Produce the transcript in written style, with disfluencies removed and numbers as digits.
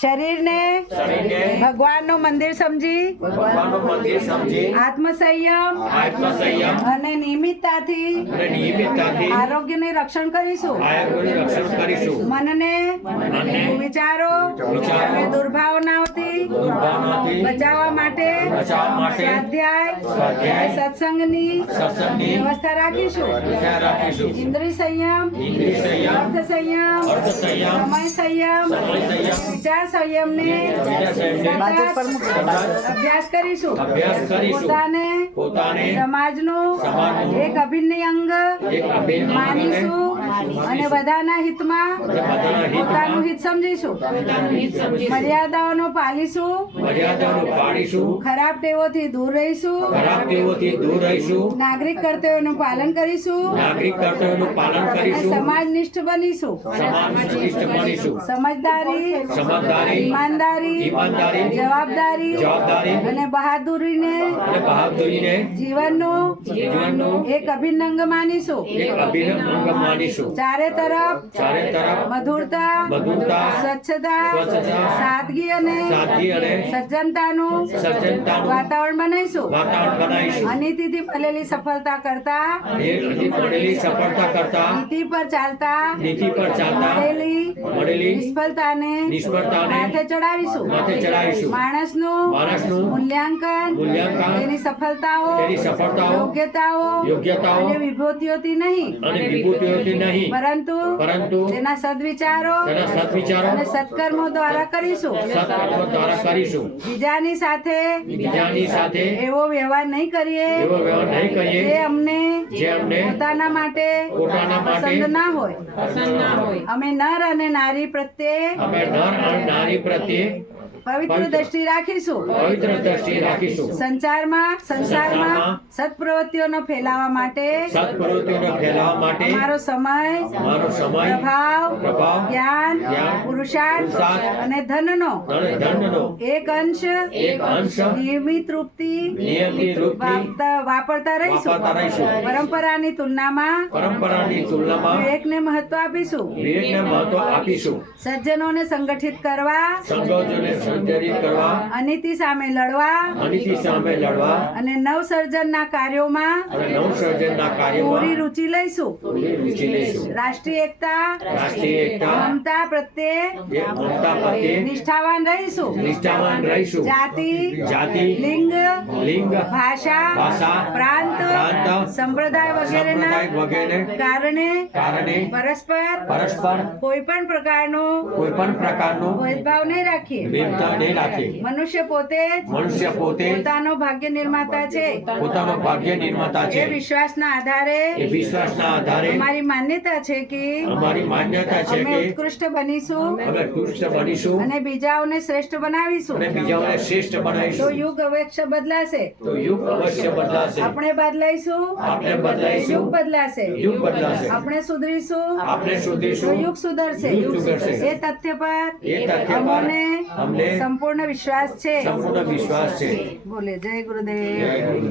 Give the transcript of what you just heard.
શરીર ને ભગવાન નું મંદિર સમજી આત્મ સંયમ અને નિયમિતતાથી આરોગ્યને રક્ષણ કરીશું. મનને વિચારો અને દુર્ભાવનાઓથી બચાવવા માટે સ્વાધ્યાય સત્સંગની વ્યવસ્થા રાખીશું. ઇન્દ્રિય સંયમ, અર્થ સંયમ, સમય સંયમ, વિચાર સંયમને અભ્યાસ કરીશું. પોતાને સમાજનું એક અભિન્ન અંગ માનીશું અને બધાના હિતમાં પોતાનું હિત સમજીશું. મર્યાદાઓનો પાલીશું. ખરાબ ટેવોથી દૂર રહીશું. નાગરિક કર્તવ્યોનું પાલન કરીશું. સમાજનિષ્ઠ બનીશું. સમજદારી, ઈમાનદારી, જવાબદારી અને બહાદુરીને જીવનનું એક અભિન્ન અંગ માનીશું. ચારે તરફ મધુરતા, સ્વચ્છતા, સાદગી અને સજ્જનતાનું વાતાવરણ બનાવીશું. અનીતિથી મળેલી સફળતા કરતા નીતિ પર ચાલતા મળેલી નિષ્ફળતાને માથે ચડાવીશું. માણસનું મૂલ્યાંકન તેની સફળતાઓ, યોગ્યતાઓ અને વિભૂતિઓથી નહીં, પરંતુ તેના સદવિચારો અને સત્કર્મો દ્વારા કરીશું. બીજાની સાથે એવો વ્યવહાર નહીં કરીએ જે અમને પોતાના માટે પસંદ ના હોય. અમે નર અને નારી પ્રત્યે પવિત્ર દ્રષ્ટિ રાખીશું. સંસારમાં સત્પ્રવૃત્તિઓનો ફેલાવવા માટે અમારો સમય, પ્રભાવ, જ્ઞાન, પુરુષાર્થ અને ધનનો એક અંશ નિયમિત રૂપથી વાપરતા રહીશું. પરંપરાની તુલનામાં વિવેકને મહત્વ આપીશું. સજ્જનોને સંગઠિત કરવા, અનીતિ સામે લડવા અને નવસર્જનના કાર્યોમાં પૂરી રુચિ લઈશું. રાષ્ટ્રીય એકતા, મમતા પ્રત્યે નિષ્ઠાવાન રહીશું. જાતિ, લિંગ, ભાષા, પ્રાંત, સંપ્રદાય વગેરેના કારણે પરસ્પર કોઈ પણ પ્રકારનો ભેદભાવ નહીં રાખીએ. મનુષ્ય પોતે પોતાનો ભાગ્ય નિર્માતા છે. એ વિશ્વાસના આધારે અમારી માન્યતા છે કે અમે ઉત્કૃષ્ટ બનીશું અને બીજાઓને શ્રેષ્ઠ બનાવીશું. તો યુગ અવશ્ય બદલાશે. આપણે બદલાઈશું, યુગ બદલાશે. આપણે સુધરીશું, તો યુગ સુધરશે. એ તથ્ય પર અમને સંપૂર્ણ વિશ્વાસ છે. બોલે જય ગુરુદેવ.